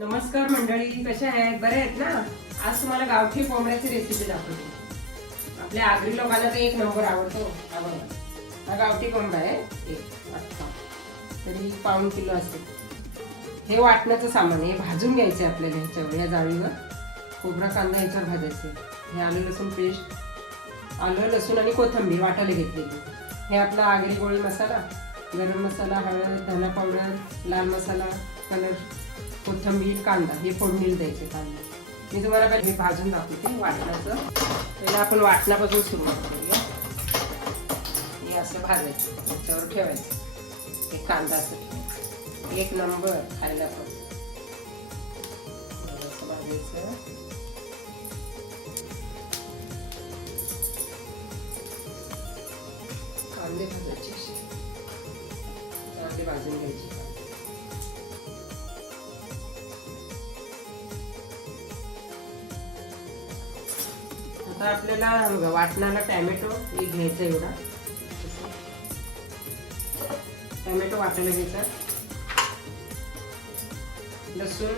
नमस्कार मंडळी, कशा आहेत? बरे आहेत ना? आज तुम्हाला गावठी कोंबड्याची रेसिपी दाखवते. आपल्या आगरी लोकांना तर एक नंबर आवडतो. हा गावठी कोंबडा आहे, तरी 1.5 किलो असते. हे वाटण्याचं सामान आहे, भाजून घ्यायचे आपल्याला ह्याच्यावर, या जाळीवर. खोबरा कांदा ह्याच्यावर भाजायचे. हे आलं लसूण पेस्ट, आलं लसूण आणि कोथिंबीर वाटायला घेतलेली. हे आपला आगरी गोळी मसाला, गरम मसाला, हळद, धना पावडर, लाल मसाला, कलर, कोथिंबीर, कांदा हे फोडणीला द्यायचे. कांदा मी तुम्हाला पहिले भाजून दाखवते वाटणाचं. पहिला आपण वाटणापासून सुरुवात करूया. हे असं भाजायचं, त्याच्यावर ठेवायचं. हे कांदा असं ठेवायचं, एक नंबर खायला पण. असं भाजायचं. कांदे भाजायचे असे, कांदे भाजून घ्यायचे. आता आपल्याला वाटणाला टॅमॅटो एक घ्यायचा, एवढा टॅमॅटो वाटायला घ्यायचा. लसूण,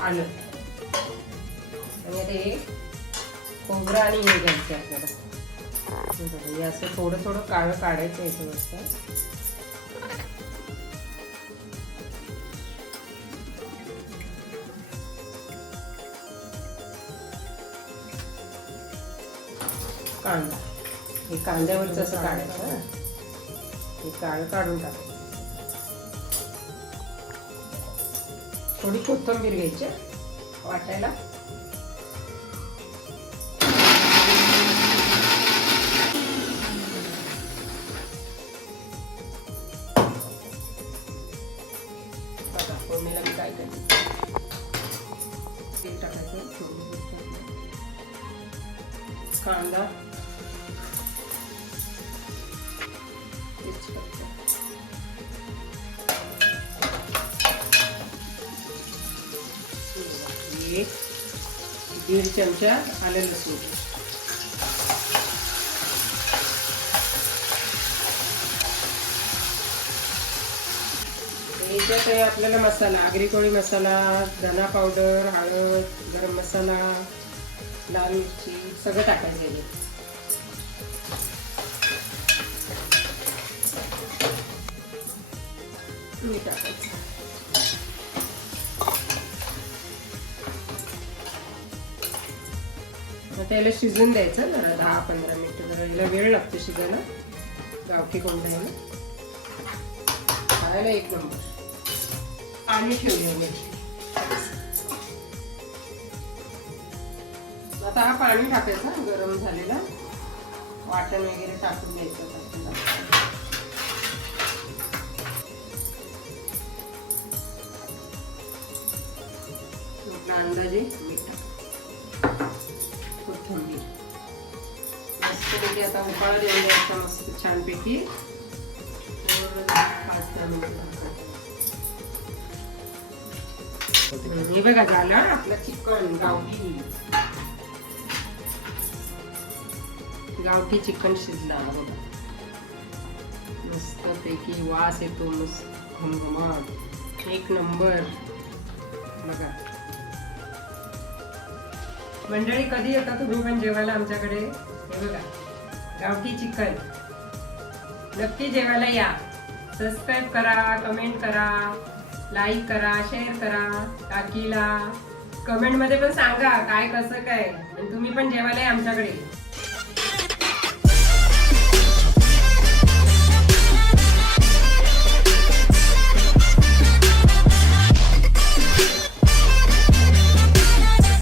आलं आणि आता हे खोबरं आणि हे घ्यायचं आपल्याला. हे असं थोडं थोडं काळं काढायचं याच्यावरचं. कांदा, हे कांद्यावरच असं काढायचं. हे काळं काढून टाकायचं. थोडी कोथिंबीर घ्यायची वाटायला. बघा फोडणीला मी काय करायचं, तेल टाकायचं, कांदा, एक 1.5 चमचा आलं लसूण, याच्यात आपल्याला मसाला, आगरी कोळी मसाला, धना पावडर, हळद, गरम मसाला, लाल मिरची सगळं टाकायचं आहे. मीठ टाकायचं. त्याला शिजून द्यायचं जरा 10-15 मिनिटं. जरा याला वेळ लागतो शिजायला. गावठी कोंबड्याला खायला एक नंबर. पाणी ठेवूया मी. आता हा पाणी टाकायचं गरम झालेला. वाटण वगैरे टाकून द्यायचं अंदाजे. मीठ, कोथिंबीर मस्तपैकी आता उकाळा देऊन द्यायचा मस्त छानपैकी. 5-10 मिनिटं. हे बघा झालं आपलं चिकन. गावठी चिकन शिजला बघा मस्तपैकी. वास येतो मस्त घमघमाट, एक नंबर. बघा मंडळी, कधी येता तुम्ही पण जेवायला आमच्याकडे? हे बघा गावठी चिकन. नक्की जेवायला या. सबस्क्राईब करा, कमेंट करा, लाईक करा, शेअर करा. काकीला कमेंट मध्ये पण सांगा काय कसं काय. आणि तुम्ही पण जेवायला या आमच्याकडे.